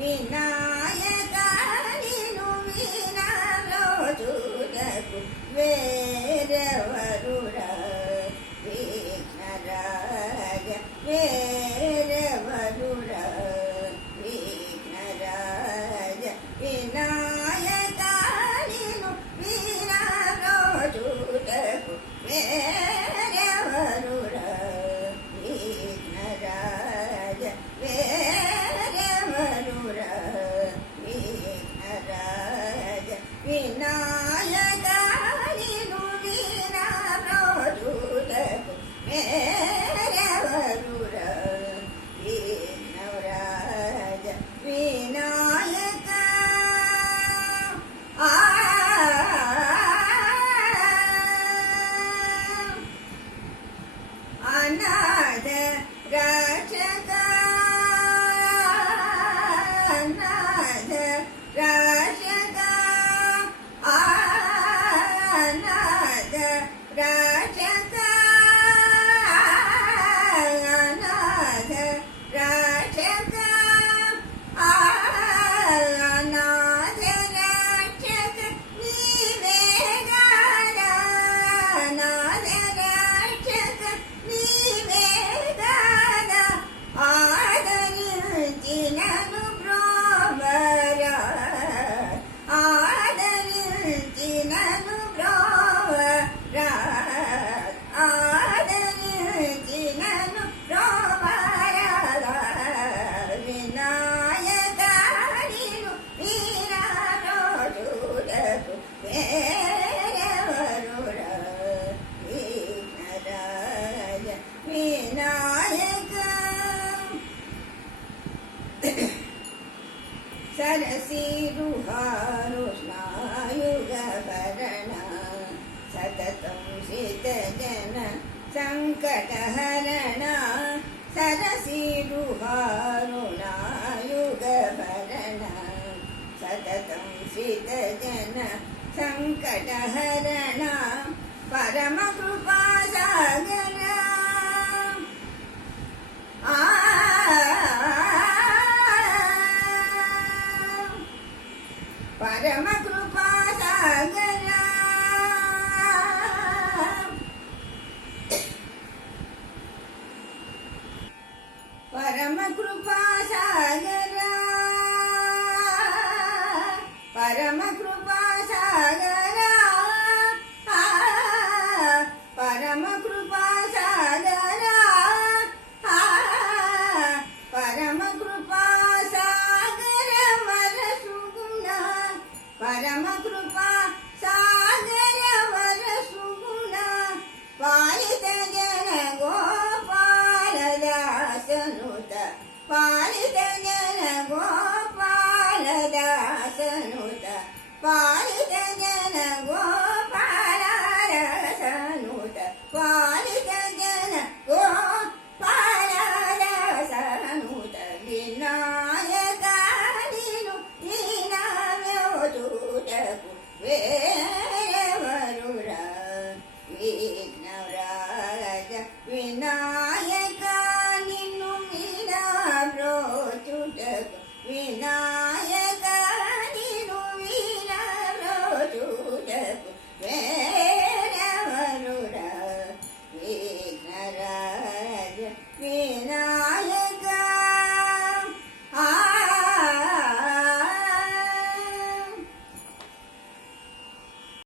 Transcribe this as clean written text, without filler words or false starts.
వినాయక నిను వినలో చూడకు వేరెవరురా విఘ్నరాజ వేరెవరురా విఘ్నరాజ వినాయక నిను వినలో చూడకు వేరెవరురా విఘ్నరాజ వేరెవరురా విఘ్నరాజ వినాయక నిను వినలో చూడకు వేరెవరురా విఘ్నరాజ వినాయక అనాథ రక్షక అనాథ రక్షక అనాథ రక్షక అనాథ రక్షక అనాథ రక్షక నీవే గదా అనాథ రక్షక నీవే గదా ఆదరించినను బ్రోవరా ఆదరించినను బ్రోవరా ఆదరించినను బ్రోవరా వినాయక నిను వినలో చూడకు వేరెవరురా విఘ్నరాజ వినాయక సరసిరుహారు స్నాయుగభరణ సతతం సితజన సంకటహరణ సరసిరుహారు నాయుగభరణ సతతం సితజన సంకటహరణ పరమ కృపాసాగర పరమ కృపాసాగర పరమ కృపాసాగర పరమ కృపాసాగర పరమ కృపాసాగర పరమ కృపాసాగర వరసుగుణ పరమ కృపాసాగర వరసుగుణ పాలిత జన గోపాలదాసనుత పాలిత జన గోపాలదాసనుత పాలిత